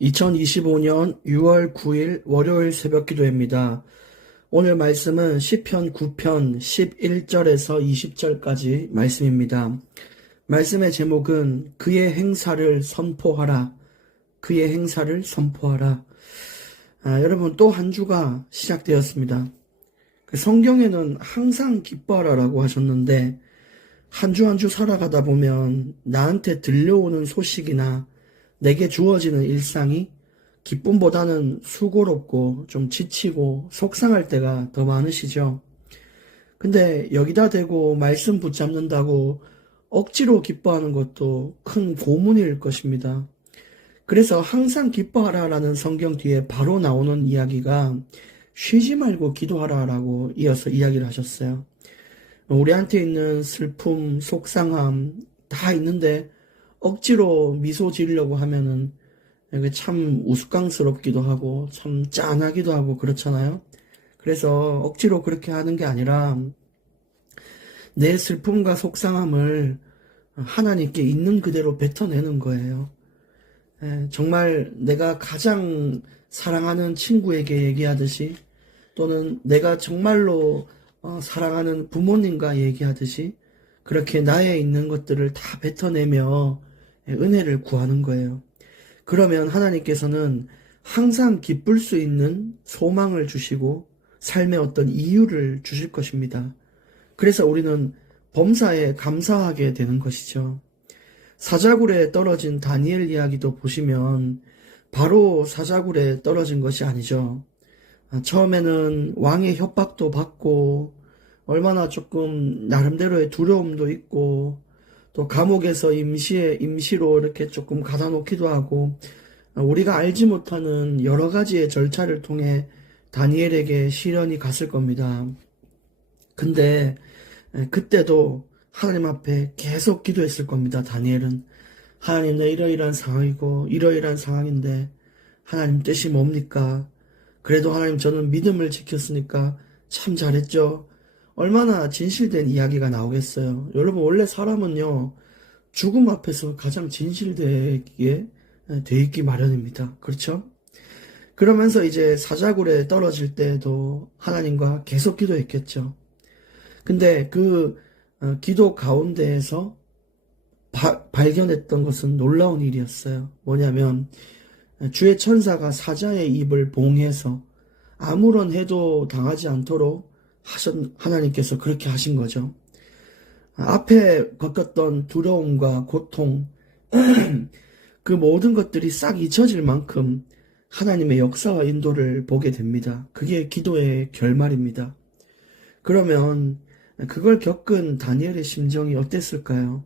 2025년 6월 9일 월요일 새벽 기도입니다. 오늘 말씀은 시편 9편 11절에서 20절까지 말씀입니다. 말씀의 제목은 그의 행사를 선포하라. 그의 행사를 선포하라. 여러분, 또 한 주가 시작되었습니다. 성경에는 항상 기뻐하라라고 하셨는데 한 주 한 주 살아가다 보면 나한테 들려오는 소식이나 내게 주어지는 일상이 기쁨보다는 수고롭고 좀 지치고 속상할 때가 더 많으시죠. 근데 여기다 대고 말씀 붙잡는다고 억지로 기뻐하는 것도 큰 고문일 것입니다. 그래서 항상 기뻐하라라는 성경 뒤에 바로 나오는 이야기가 쉬지 말고 기도하라라고 이어서 이야기를 하셨어요. 우리한테 있는 슬픔, 속상함 다 있는데 억지로 미소 지으려고 하면은 참 우스꽝스럽기도 하고 참 짠하기도 하고 그렇잖아요. 그래서 억지로 그렇게 하는 게 아니라 내 슬픔과 속상함을 하나님께 있는 그대로 뱉어내는 거예요. 정말 내가 가장 사랑하는 친구에게 얘기하듯이 또는 내가 정말로 사랑하는 부모님과 얘기하듯이 그렇게 나에 있는 것들을 다 뱉어내며 은혜를 구하는 거예요. 그러면 하나님께서는 항상 기쁠 수 있는 소망을 주시고 삶의 어떤 이유를 주실 것입니다. 그래서 우리는 범사에 감사하게 되는 것이죠. 사자굴에 떨어진 다니엘 이야기도 보시면 바로 사자굴에 떨어진 것이 아니죠. 처음에는 왕의 협박도 받고 얼마나 조금 나름대로의 두려움도 있고 또 감옥에서 임시로 이렇게 조금 가다 놓기도 하고 우리가 알지 못하는 여러 가지의 절차를 통해 다니엘에게 시련이 갔을 겁니다. 근데 그때도 하나님 앞에 계속 기도했을 겁니다. 다니엘은 하나님, 내 이러이러한 상황이고 이러이러한 상황인데 하나님 뜻이 뭡니까? 그래도 하나님, 저는 믿음을 지켰으니까 참 잘했죠. 얼마나 진실된 이야기가 나오겠어요. 여러분, 원래 사람은요 죽음 앞에서 가장 진실되기에 돼 있기 마련입니다. 그렇죠? 그러면서 이제 사자굴에 떨어질 때도 하나님과 계속 기도했겠죠. 근데 그 기도 가운데에서 발견했던 것은 놀라운 일이었어요. 뭐냐면 주의 천사가 사자의 입을 봉해서 아무런 해도 당하지 않도록 하나님께서 그렇게 하신 거죠. 앞에 겪었던 두려움과 고통 그 모든 것들이 싹 잊혀질 만큼 하나님의 역사와 인도를 보게 됩니다. 그게 기도의 결말입니다. 그러면 그걸 겪은 다니엘의 심정이 어땠을까요?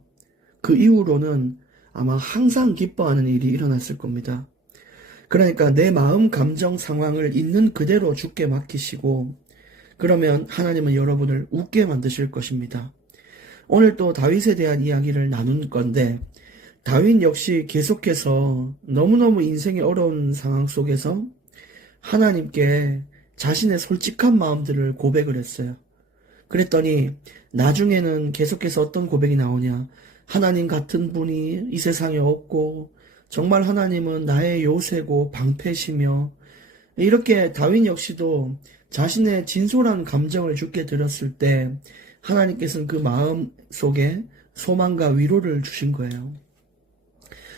그 이후로는 아마 항상 기뻐하는 일이 일어났을 겁니다. 그러니까 내 마음, 감정, 상황을 있는 그대로 주께 맡기시고 그러면 하나님은 여러분을 웃게 만드실 것입니다. 오늘 또 다윗에 대한 이야기를 나눌 건데 다윗 역시 계속해서 너무너무 인생의 어려운 상황 속에서 하나님께 자신의 솔직한 마음들을 고백을 했어요. 그랬더니 나중에는 계속해서 어떤 고백이 나오냐. 하나님 같은 분이 이 세상에 없고 정말 하나님은 나의 요새고 방패시며 이렇게 다윗 역시도 자신의 진솔한 감정을 주께 드렸을 때 하나님께서는 그 마음 속에 소망과 위로를 주신 거예요.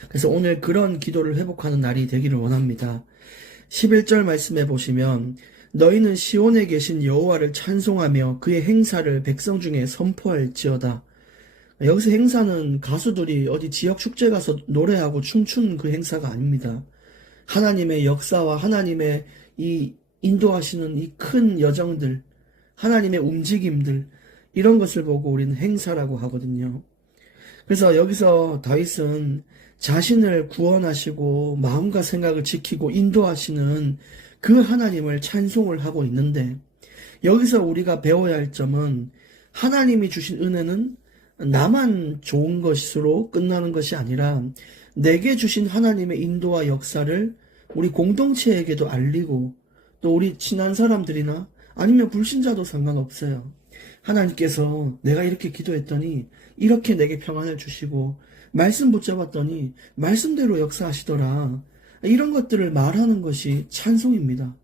그래서 오늘 그런 기도를 회복하는 날이 되기를 원합니다. 11절 말씀해 보시면 너희는 시온에 계신 여호와를 찬송하며 그의 행사를 백성 중에 선포할지어다. 여기서 행사는 가수들이 어디 지역 축제 가서 노래하고 춤춘 그 행사가 아닙니다. 하나님의 역사와 하나님의 이 인도하시는 이 큰 여정들, 하나님의 움직임들 이런 것을 보고 우리는 행사라고 하거든요. 그래서 여기서 다윗은 자신을 구원하시고 마음과 생각을 지키고 인도하시는 그 하나님을 찬송을 하고 있는데 여기서 우리가 배워야 할 점은 하나님이 주신 은혜는 나만 좋은 것으로 끝나는 것이 아니라 내게 주신 하나님의 인도와 역사를 우리 공동체에게도 알리고 또 우리 친한 사람들이나 아니면 불신자도 상관없어요. 하나님께서 내가 이렇게 기도했더니 이렇게 내게 평안을 주시고 말씀 붙잡았더니 말씀대로 역사하시더라. 이런 것들을 말하는 것이 찬송입니다.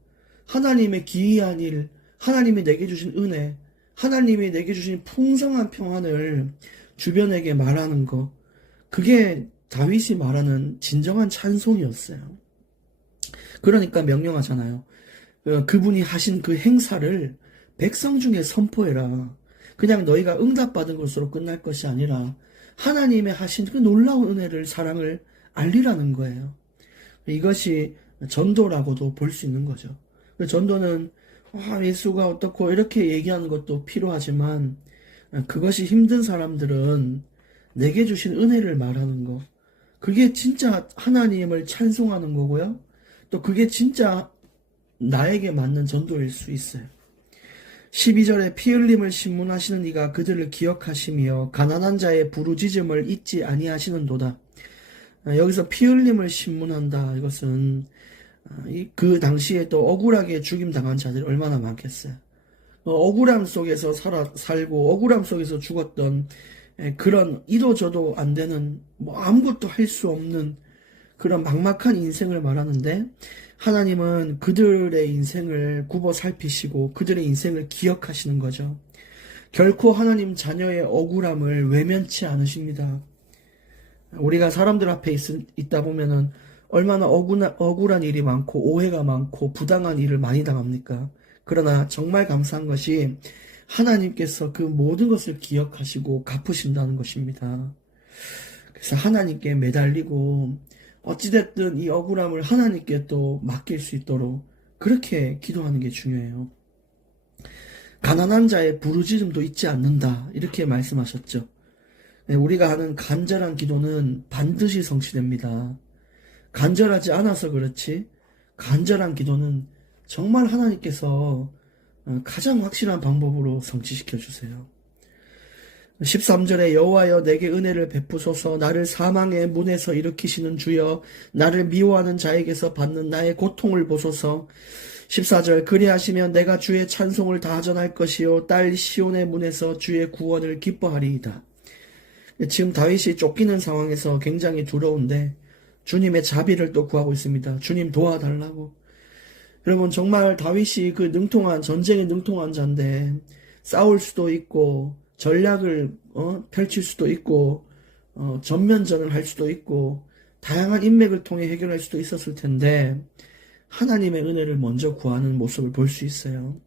하나님의 기이한 일, 하나님이 내게 주신 은혜, 하나님이 내게 주신 풍성한 평안을 주변에게 말하는 것, 그게 다윗이 말하는 진정한 찬송이었어요. 그러니까 명령하잖아요. 그분이 하신 그 행사를 백성 중에 선포해라. 그냥 너희가 응답받은 것으로 끝날 것이 아니라 하나님의 하신 그 놀라운 은혜를, 사랑을 알리라는 거예요. 이것이 전도라고도 볼 수 있는 거죠. 전도는 예수가 어떻고 이렇게 얘기하는 것도 필요하지만, 그것이 힘든 사람들은 내게 주신 은혜를 말하는 거, 그게 진짜 하나님을 찬송하는 거고요. 또 그게 진짜 나에게 맞는 전도일 수 있어요. 12절에 피 흘림을 신문하시는 이가 그들을 기억하시며 가난한 자의 부르짖음을 잊지 아니하시는도다. 여기서 피 흘림을 신문한다. 이것은 그 당시에 또 억울하게 죽임당한 자들이 얼마나 많겠어요. 억울함 속에서 살고 억울함 속에서 죽었던 그런 이도저도 안 되는, 아무것도 할 수 없는 그런 막막한 인생을 말하는데, 하나님은 그들의 인생을 굽어 살피시고 그들의 인생을 기억하시는 거죠. 결코 하나님 자녀의 억울함을 외면치 않으십니다. 우리가 사람들 앞에 있다 보면은 얼마나 억울한 일이 많고 오해가 많고 부당한 일을 많이 당합니까? 그러나 정말 감사한 것이 하나님께서 그 모든 것을 기억하시고 갚으신다는 것입니다. 그래서 하나님께 매달리고 어찌됐든 이 억울함을 하나님께 또 맡길 수 있도록 그렇게 기도하는 게 중요해요. 가난한 자의 부르짖음도 잊지 않는다, 이렇게 말씀하셨죠. 우리가 하는 간절한 기도는 반드시 성취됩니다. 간절하지 않아서 그렇지, 간절한 기도는 정말 하나님께서 가장 확실한 방법으로 성취시켜 주세요. 13절에 여호와여 내게 은혜를 베푸소서, 나를 사망의 문에서 일으키시는 주여, 나를 미워하는 자에게서 받는 나의 고통을 보소서. 14절 그리하시면 내가 주의 찬송을 다 전할 것이요 딸 시온의 문에서 주의 구원을 기뻐하리이다. 지금 다윗이 쫓기는 상황에서 굉장히 두려운데 주님의 자비를 또 구하고 있습니다. 주님 도와달라고. 여러분, 정말 다윗이 그 전쟁에 능통한 자인데 싸울 수도 있고 전략을 펼칠 수도 있고 전면전을 할 수도 있고 다양한 인맥을 통해 해결할 수도 있었을 텐데 하나님의 은혜를 먼저 구하는 모습을 볼 수 있어요.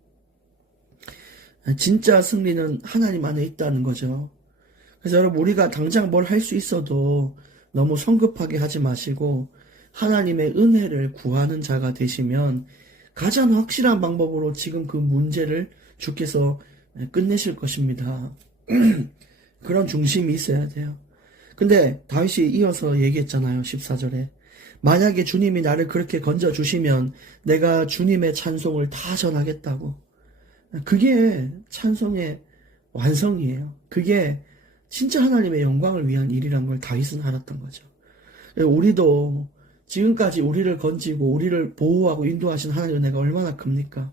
진짜 승리는 하나님 안에 있다는 거죠. 그래서 여러분, 우리가 당장 뭘 할 수 있어도 너무 성급하게 하지 마시고 하나님의 은혜를 구하는 자가 되시면 가장 확실한 방법으로 지금 그 문제를 주께서 끝내실 것입니다. 그런 중심이 있어야 돼요. 근데 다윗이 이어서 얘기했잖아요. 14절에 만약에 주님이 나를 그렇게 건져주시면 내가 주님의 찬송을 다 전하겠다고. 그게 찬송의 완성이에요. 그게 진짜 하나님의 영광을 위한 일이란 걸 다윗은 알았던 거죠. 우리도 지금까지 우리를 건지고 우리를 보호하고 인도하신 하나님의 은혜가 얼마나 큽니까?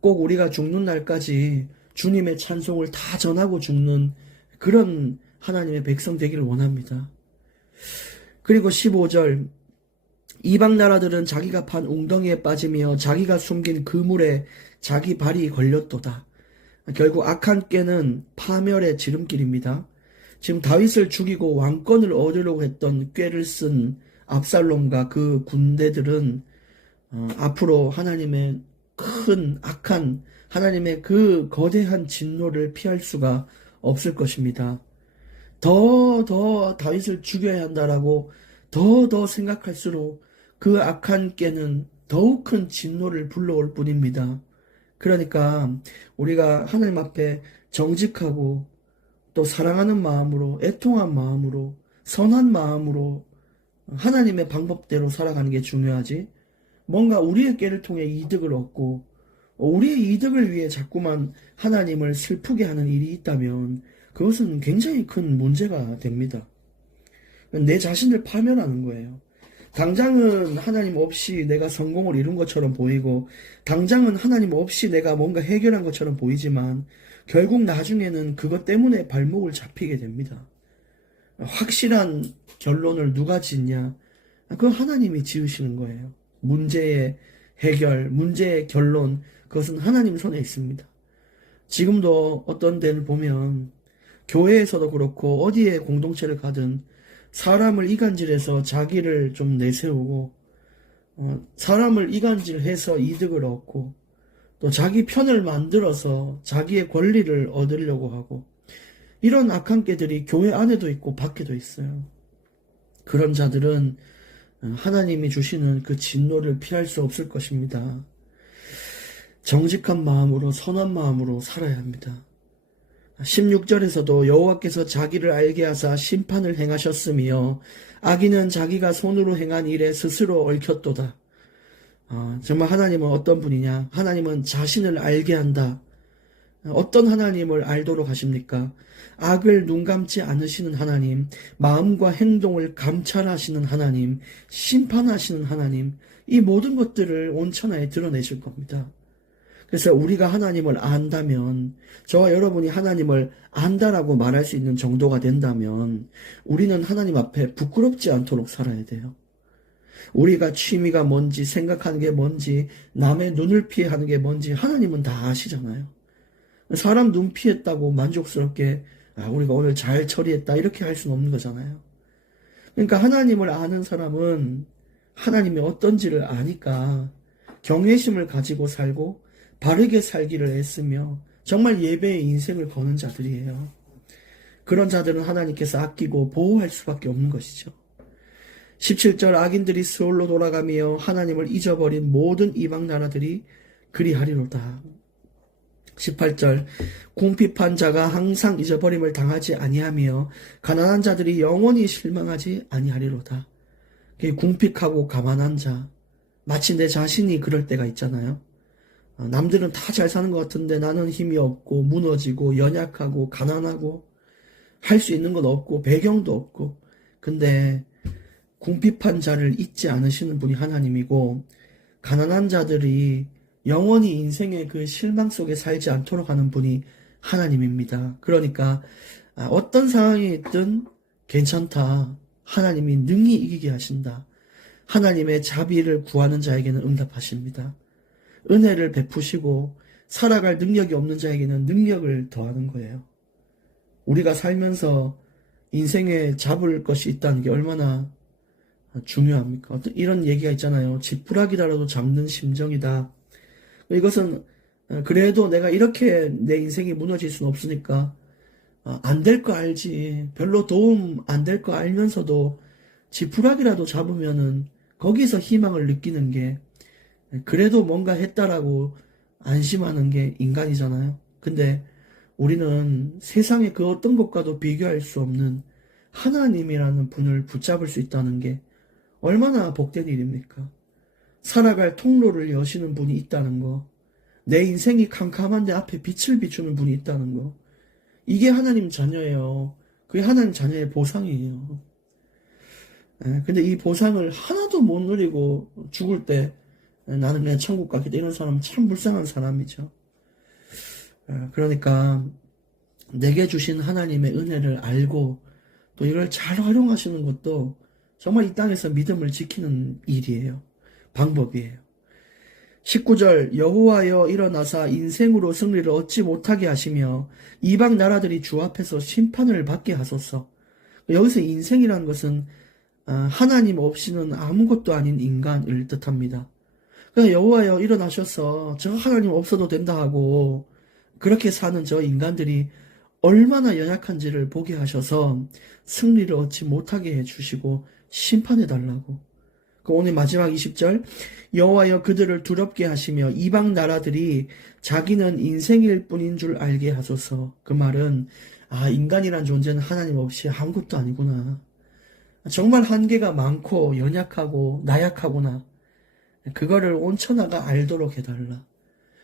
꼭 우리가 죽는 날까지 주님의 찬송을 다 전하고 죽는 그런 하나님의 백성 되기를 원합니다. 그리고 15절 이방 나라들은 자기가 판 웅덩이에 빠지며 자기가 숨긴 그물에 자기 발이 걸렸도다. 결국 악한 꾀는 파멸의 지름길입니다. 지금 다윗을 죽이고 왕권을 얻으려고 했던 꾀를 쓴 압살롬과 그 군대들은 앞으로 하나님의 큰 악한 하나님의 그 거대한 진노를 피할 수가 없을 것입니다. 더 다윗을 죽여야 한다라고 더 생각할수록 그 악한 꾀는 더욱 큰 진노를 불러올 뿐입니다. 그러니까 우리가 하나님 앞에 정직하고 또 사랑하는 마음으로, 애통한 마음으로, 선한 마음으로 하나님의 방법대로 살아가는 게 중요하지, 뭔가 우리의 꾀를 통해 이득을 얻고 우리의 이득을 위해 자꾸만 하나님을 슬프게 하는 일이 있다면 그것은 굉장히 큰 문제가 됩니다. 내 자신을 파멸하는 거예요. 당장은 하나님 없이 내가 성공을 이룬 것처럼 보이고 당장은 하나님 없이 내가 뭔가 해결한 것처럼 보이지만 결국 나중에는 그것 때문에 발목을 잡히게 됩니다. 확실한 결론을 누가 짓냐? 그건 하나님이 지으시는 거예요. 문제의 해결, 문제의 결론, 그것은 하나님 손에 있습니다. 지금도 어떤 데를 보면 교회에서도 그렇고 어디에 공동체를 가든 사람을 이간질해서 자기를 좀 내세우고 사람을 이간질해서 이득을 얻고 또 자기 편을 만들어서 자기의 권리를 얻으려고 하고 이런 악한 꾀들이 교회 안에도 있고 밖에도 있어요. 그런 자들은 하나님이 주시는 그 진노를 피할 수 없을 것입니다. 정직한 마음으로 선한 마음으로 살아야 합니다. 16절에서도 여호와께서 자기를 알게 하사 심판을 행하셨으며 악인은 자기가 손으로 행한 일에 스스로 얽혔도다. 정말 하나님은 어떤 분이냐? 하나님은 자신을 알게 한다. 어떤 하나님을 알도록 하십니까? 악을 눈감지 않으시는 하나님, 마음과 행동을 감찰하시는 하나님, 심판하시는 하나님, 이 모든 것들을 온천하에 드러내실 겁니다. 그래서 우리가 하나님을 안다면, 저와 여러분이 하나님을 안다라고 말할 수 있는 정도가 된다면 우리는 하나님 앞에 부끄럽지 않도록 살아야 돼요. 우리가 취미가 뭔지, 생각하는 게 뭔지, 남의 눈을 피해 하는 게 뭔지 하나님은 다 아시잖아요. 사람 눈 피했다고 만족스럽게 우리가 오늘 잘 처리했다 이렇게 할 수는 없는 거잖아요. 그러니까 하나님을 아는 사람은 하나님이 어떤지를 아니까 경외심을 가지고 살고 바르게 살기를 애쓰며 정말 예배의 인생을 거는 자들이에요. 그런 자들은 하나님께서 아끼고 보호할 수밖에 없는 것이죠. 17절 악인들이 스올로 돌아가며 하나님을 잊어버린 모든 이방 나라들이 그리하리로다. 18절 궁핍한 자가 항상 잊어버림을 당하지 아니하며 가난한 자들이 영원히 실망하지 아니하리로다. 궁핍하고 가난한 자, 마치 내 자신이 그럴 때가 있잖아요. 남들은 다 잘 사는 것 같은데 나는 힘이 없고 무너지고 연약하고 가난하고 할 수 있는 건 없고 배경도 없고, 근데 궁핍한 자를 잊지 않으시는 분이 하나님이고 가난한 자들이 영원히 인생의 그 실망 속에 살지 않도록 하는 분이 하나님입니다. 그러니까 어떤 상황이 있든 괜찮다. 하나님이 능히 이기게 하신다. 하나님의 자비를 구하는 자에게는 응답하십니다. 은혜를 베푸시고 살아갈 능력이 없는 자에게는 능력을 더하는 거예요. 우리가 살면서 인생에 잡을 것이 있다는 게 얼마나 중요합니까? 이런 얘기가 있잖아요. 지푸라기라도 잡는 심정이다. 이것은 그래도 내가 이렇게 내 인생이 무너질 수는 없으니까 안 될 거 알지. 별로 도움 안 될 거 알면서도 지푸라기라도 잡으면은 거기서 희망을 느끼는 게 그래도 뭔가 했다라고 안심하는 게 인간이잖아요. 근데 우리는 세상의 그 어떤 것과도 비교할 수 없는 하나님이라는 분을 붙잡을 수 있다는 게 얼마나 복된 일입니까? 살아갈 통로를 여시는 분이 있다는 거, 내 인생이 캄캄한데 앞에 빛을 비추는 분이 있다는 거, 이게 하나님 자녀예요. 그게 하나님 자녀의 보상이에요. 근데 이 보상을 하나도 못 누리고 죽을 때 나는 그냥 천국 가겠다 이런 사람은 참 불쌍한 사람이죠. 그러니까 내게 주신 하나님의 은혜를 알고 또 이걸 잘 활용하시는 것도 정말 이 땅에서 믿음을 지키는 일이에요. 방법이에요. 19절 여호와여 일어나사 인생으로 승리를 얻지 못하게 하시며 이방 나라들이 주 앞에서 심판을 받게 하소서. 여기서 인생이라는 것은 하나님 없이는 아무것도 아닌 인간을 뜻합니다. 그러니까 여호와여 일어나셔서 저 하나님 없어도 된다 하고 그렇게 사는 저 인간들이 얼마나 연약한지를 보게 하셔서 승리를 얻지 못하게 해주시고 심판해달라고. 오늘 마지막 20절 여호와여 그들을 두렵게 하시며 이방 나라들이 자기는 인생일 뿐인 줄 알게 하소서. 그 말은 인간이란 존재는 하나님 없이 아무것도 아니구나. 정말 한계가 많고 연약하고 나약하구나. 그거를 온천하가 알도록 해달라.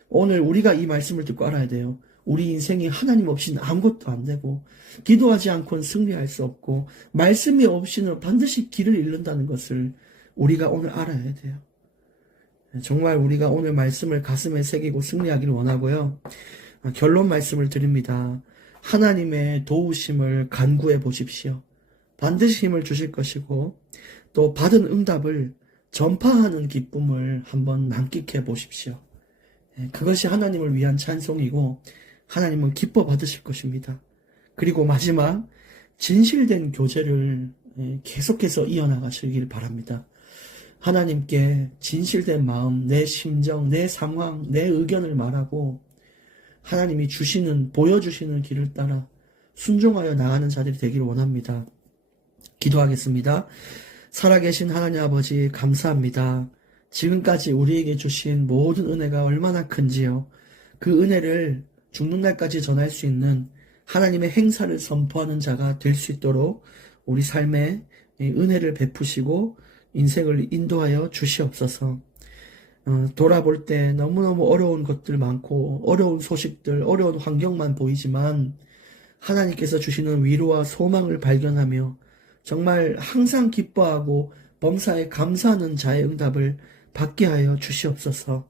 오늘 우리가 이 말씀을 듣고 알아야 돼요. 우리 인생이 하나님 없이는 아무것도 안 되고 기도하지 않고는 승리할 수 없고 말씀이 없이는 반드시 길을 잃는다는 것을 우리가 오늘 알아야 돼요. 정말 우리가 오늘 말씀을 가슴에 새기고 승리하기를 원하고요. 결론 말씀을 드립니다. 하나님의 도우심을 간구해 보십시오. 반드시 힘을 주실 것이고 또 받은 응답을 전파하는 기쁨을 한번 만끽해 보십시오. 그것이 하나님을 위한 찬송이고 하나님은 기뻐 받으실 것입니다. 그리고 마지막 진실된 교제를 계속해서 이어나가시길 바랍니다. 하나님께 진실된 마음, 내 심정, 내 상황, 내 의견을 말하고 하나님이 보여주시는 길을 따라 순종하여 나가는 자들이 되기를 원합니다. 기도하겠습니다. 살아계신 하나님 아버지 감사합니다. 지금까지 우리에게 주신 모든 은혜가 얼마나 큰지요. 그 은혜를 죽는 날까지 전할 수 있는 하나님의 행사를 선포하는 자가 될 수 있도록 우리 삶에 은혜를 베푸시고 인생을 인도하여 주시옵소서. 돌아볼 때 너무너무 어려운 것들 많고 어려운 소식들, 어려운 환경만 보이지만 하나님께서 주시는 위로와 소망을 발견하며 정말 항상 기뻐하고 범사에 감사하는 자의 응답을 받게 하여 주시옵소서.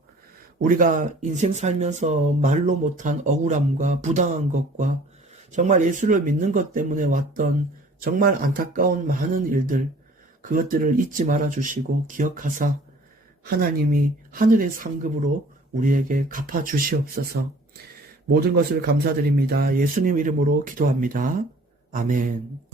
우리가 인생 살면서 말로 못한 억울함과 부당한 것과 정말 예수를 믿는 것 때문에 왔던 정말 안타까운 많은 일들, 그것들을 잊지 말아 주시고 기억하사 하나님이 하늘의 상급으로 우리에게 갚아 주시옵소서. 모든 것을 감사드립니다. 예수님 이름으로 기도합니다. 아멘.